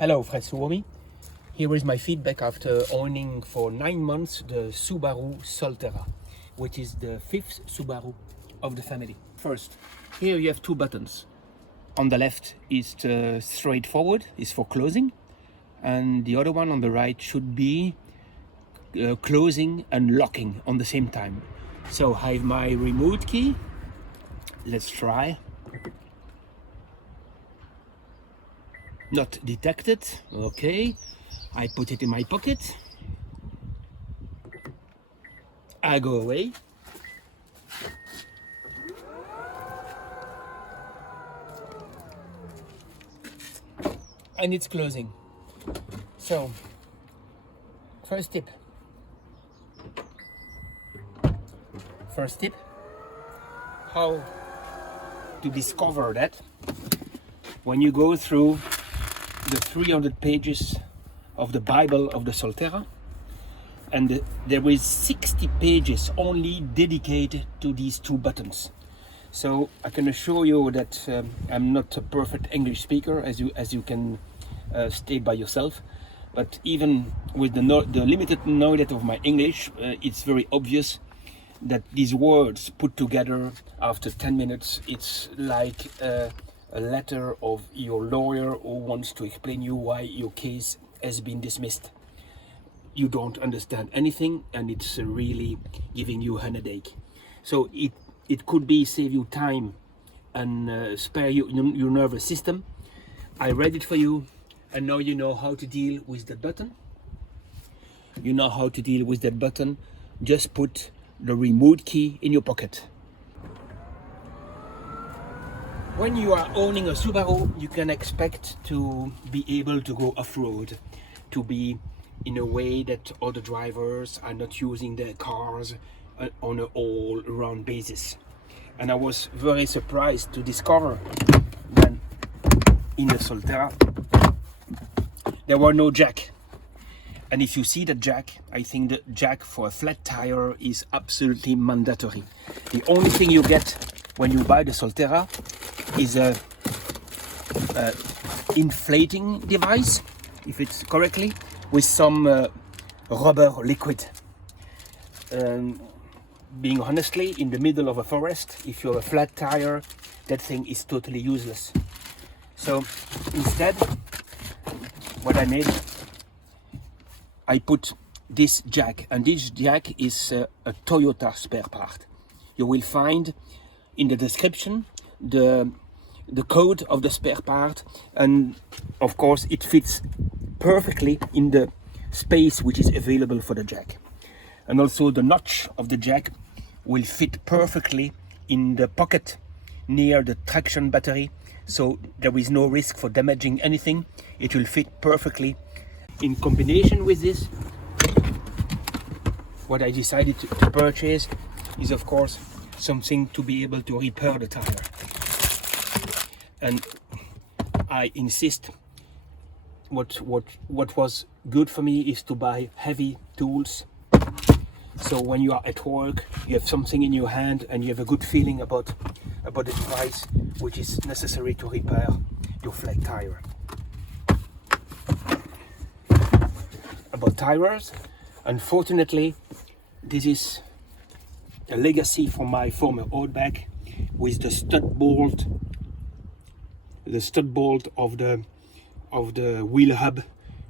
Hello, Fred Suomi. Here is my feedback after owning for 9 months the Subaru Solterra, which is the 5th Subaru of the family. First, here you have two buttons. On the left is straightforward, is for closing, and the other one on the right should be closing and locking on the same time. So I have my remote key. Let's try. Not detected. Okay, I put it in my pocket. I go away. And it's closing. So, first tip, how to discover that when you go through the 300 pages of the Bible of the Solterra, and there is 60 pages only dedicated to these two buttons. So I can assure you that I'm not a perfect English speaker, as you can state by yourself, but even with the limited knowledge of my English, it's very obvious that these words put together after 10 minutes, it's like a letter of your lawyer who wants to explain you why your case has been dismissed. You don't understand anything, and it's really giving you a headache. So it could be save you time and spare you your nervous system. I read it for you, and now you know how to deal with that button. You know how to deal with that button. Just put the remote key in your pocket. When you are owning a Subaru, you can expect to be able to go off-road, to be in a way that other drivers are not using their cars on an all-around basis. And I was very surprised to discover that in the Solterra there were no jack. And if you see the jack, I think the jack for a flat tire is absolutely mandatory. The only thing you get when you buy the Solterra is a inflating device, if it's correctly, with some rubber liquid. Being honestly, in the middle of a forest, if you have a flat tire, that thing is totally useless. So instead, what I made, I put this jack, and this jack is a Toyota spare part. You will find in the description the code of the spare part, and of course it fits perfectly in the space which is available for the jack. And also the notch of the jack will fit perfectly in the pocket near the traction battery, so there is no risk for damaging anything. It will fit perfectly. In combination with this, what I decided to purchase is of course something to be able to repair the tire. And I insist, what was good for me is to buy heavy tools. So when you are at work, you have something in your hand and you have a good feeling about the device which is necessary to repair your flat tire. About tires, unfortunately, this is a legacy from my former Outback with the stud bolt of the wheel hub,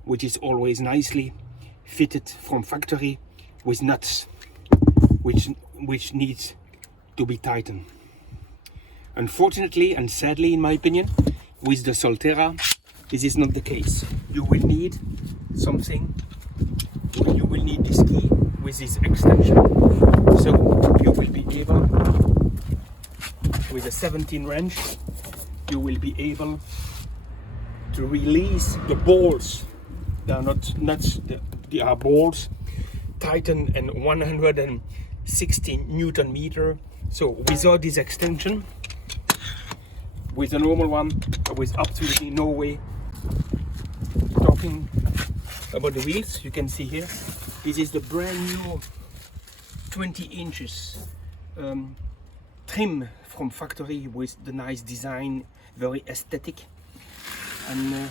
which is always nicely fitted from factory with nuts, which needs to be tightened. Unfortunately and sadly, in my opinion, with the Solterra, this is not the case. You will need something. You will need this key with this extension, so you will be able, with a 17 wrench, you will be able to release the balls. They are not nuts, they are balls, tighten and 116 Newton meter. So without this extension, with a normal one, there is absolutely no way. Talking about the wheels, you can see here, this is the brand new 20 inches trim from factory with the nice design, very aesthetic. And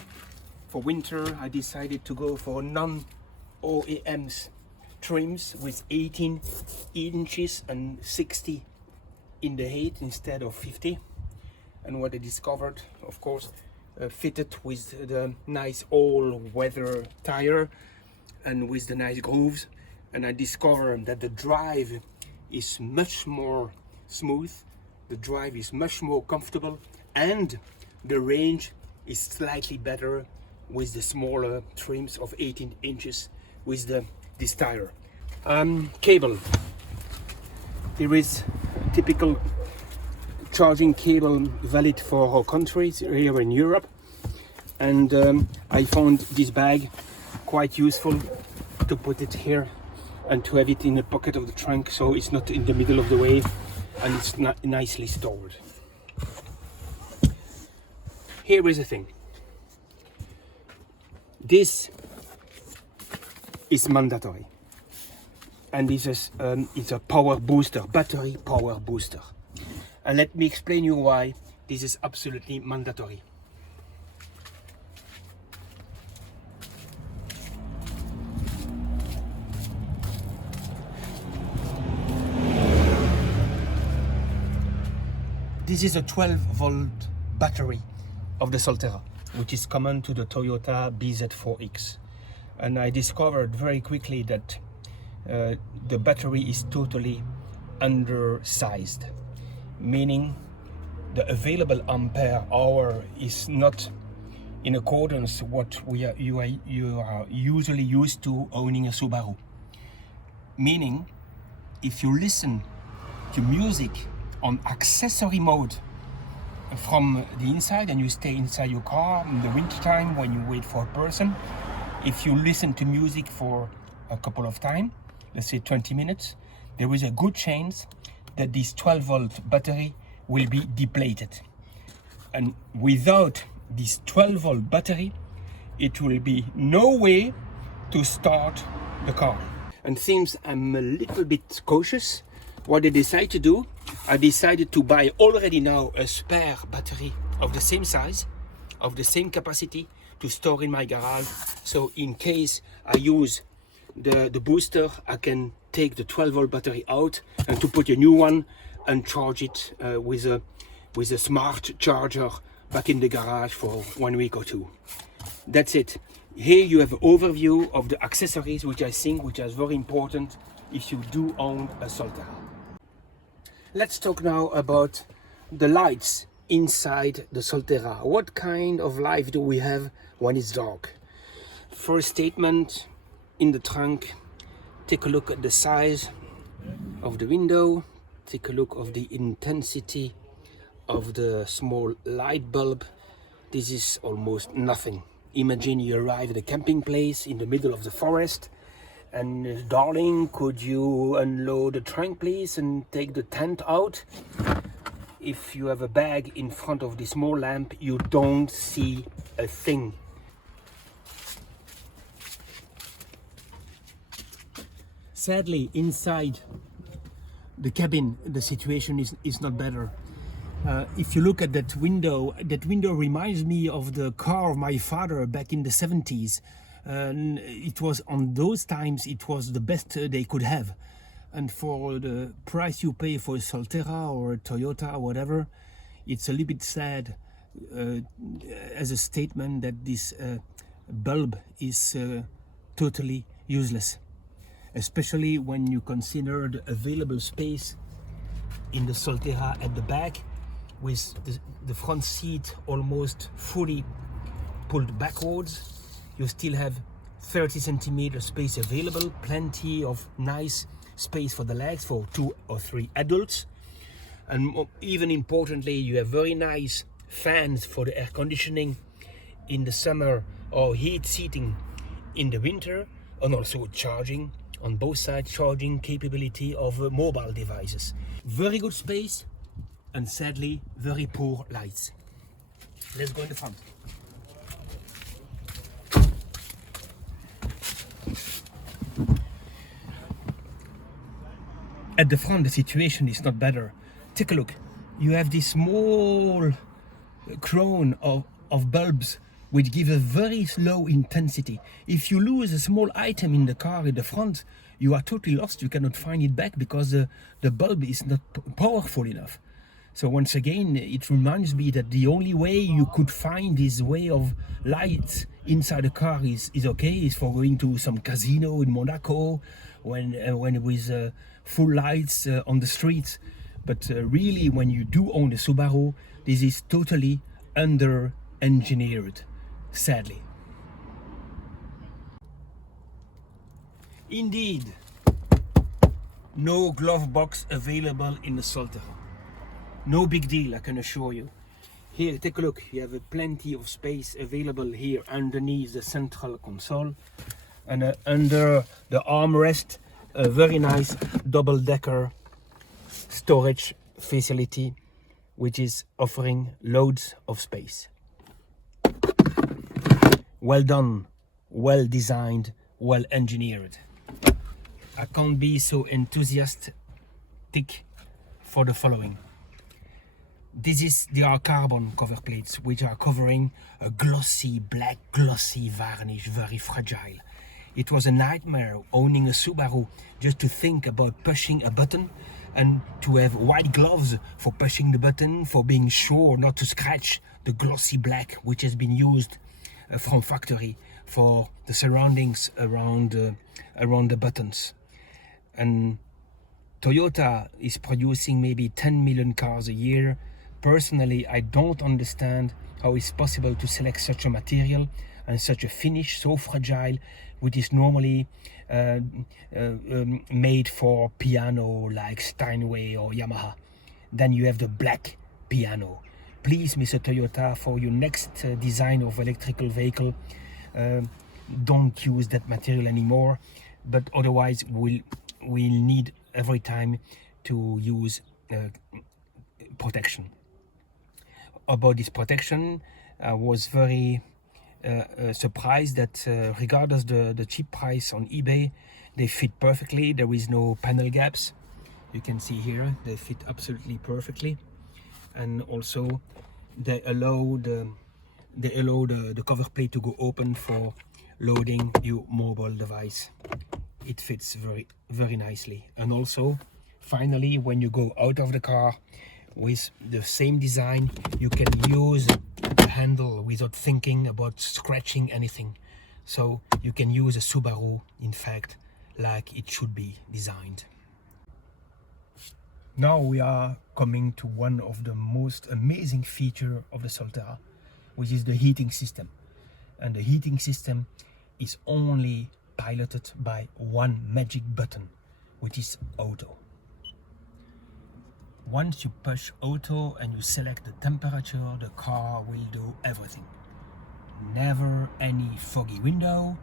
For winter, I decided to go for non-OEMs trims with 18 inches and 60 in the height instead of 50. And what I discovered, of course, fitted with the nice all-weather tire and with the nice grooves. And I discovered that the drive is much more smooth, the drive is much more comfortable, and the range is slightly better with the smaller trims of 18 inches with this tire. Cable. There is typical charging cable valid for our countries here in Europe, and I found this bag quite useful to put it here and to have it in the pocket of the trunk, so it's not in the middle of the way and it's not nicely stored. Here is the thing. This is mandatory, and this is it's a power booster, battery power booster. And let me explain you why this is absolutely mandatory. This is a 12-volt battery of the Solterra, which is common to the Toyota BZ4X. And I discovered very quickly that the battery is totally undersized, meaning the available ampere hour is not in accordance what you are usually used to owning a Subaru. Meaning, if you listen to music on accessory mode from the inside and you stay inside your car in the winter time when you wait for a person, if you listen to music for a couple of times, let's say 20 minutes, there is a good chance that this 12-volt battery will be depleted. And without this 12-volt battery, it will be no way to start the car. And since I'm a little bit cautious, what I decided to do, I decided to buy already now a spare battery of the same size, of the same capacity, to store in my garage. So in case I use the booster, I can take the 12-volt battery out and to put a new one and charge it with a smart charger back in the garage for 1 week or two. That's it. Here you have an overview of the accessories, which I think which is very important if you do own a Solterra. Let's talk now about the lights inside the Solterra. What kind of light do we have when it's dark? First statement, in the trunk, take a look at the size of the window, take a look of the intensity of the small light bulb. This is almost nothing. Imagine you arrive at a camping place in the middle of the forest, and darling, could you unload the trunk please and take the tent out? If you have a bag in front of the small lamp, you don't see a thing. Sadly, inside the cabin, the situation is not better. If you look at that window reminds me of the car of my father back in the 70s. It was on those times, it was the best they could have. And for the price you pay for a Solterra or a Toyota or whatever, it's a little bit sad as a statement that this bulb is totally useless. Especially when you consider the available space in the Solterra at the back, with the front seat almost fully pulled backwards. You still have 30 centimeter space available, plenty of nice space for the legs for 2 or 3 adults. And even importantly, you have very nice fans for the air conditioning in the summer or heat seating in the winter, and also charging on both sides, charging capability of mobile devices. Very good space, and sadly very poor lights. Let's go in the front. At the front, the situation is not better. Take a look. You have this small crown of bulbs which give a very low intensity. If you lose a small item in the car in the front, you are totally lost. You cannot find it back because the bulb is not powerful enough. So once again, it reminds me that the only way you could find this way of light inside a car is okay, is for going to some casino in Monaco when with full lights on the streets. But really, when you do own a Subaru, this is totally under-engineered, sadly. Indeed, no glove box available in the Solterra. No big deal, I can assure you. Here, take a look. You have plenty of space available here underneath the central console, and under the armrest, a very nice double-decker storage facility, which is offering loads of space. Well done, well designed, well engineered. I can't be so enthusiastic for the following. There are carbon cover plates which are covering a glossy, black glossy varnish, very fragile. It was a nightmare owning a Subaru just to think about pushing a button and to have white gloves for pushing the button, for being sure not to scratch the glossy black which has been used from factory for the surroundings around the buttons. And Toyota is producing maybe 10 million cars a year. Personally, I don't understand how it's possible to select such a material and such a finish so fragile, which is normally made for piano like Steinway or Yamaha. Then you have the black piano. Please, Mr. Toyota, for your next design of electrical vehicle, don't use that material anymore. But otherwise, we'll need every time to use protection. About this protection, I was very surprised that regardless the cheap price on eBay, they fit perfectly. There is no panel gaps. You can see here they fit absolutely perfectly, and also they allow the cover plate to go open for loading your mobile device. It fits very nicely. And also, finally, when you go out of the car with the same design, you can use the handle without thinking about scratching anything. So you can use a Subaru, in fact, like it should be designed. Now we are coming to one of the most amazing features of the Solterra, which is the heating system. And the heating system is only piloted by one magic button, which is auto. Once you push auto and you select the temperature, the car will do everything. Never any foggy window,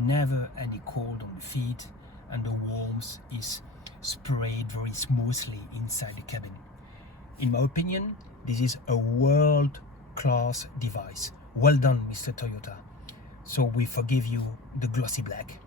never any cold on the feet, and the warmth is sprayed very smoothly inside the cabin. In my opinion, this is a world-class device. Well done, Mr. Toyota. So we forgive you the glossy black.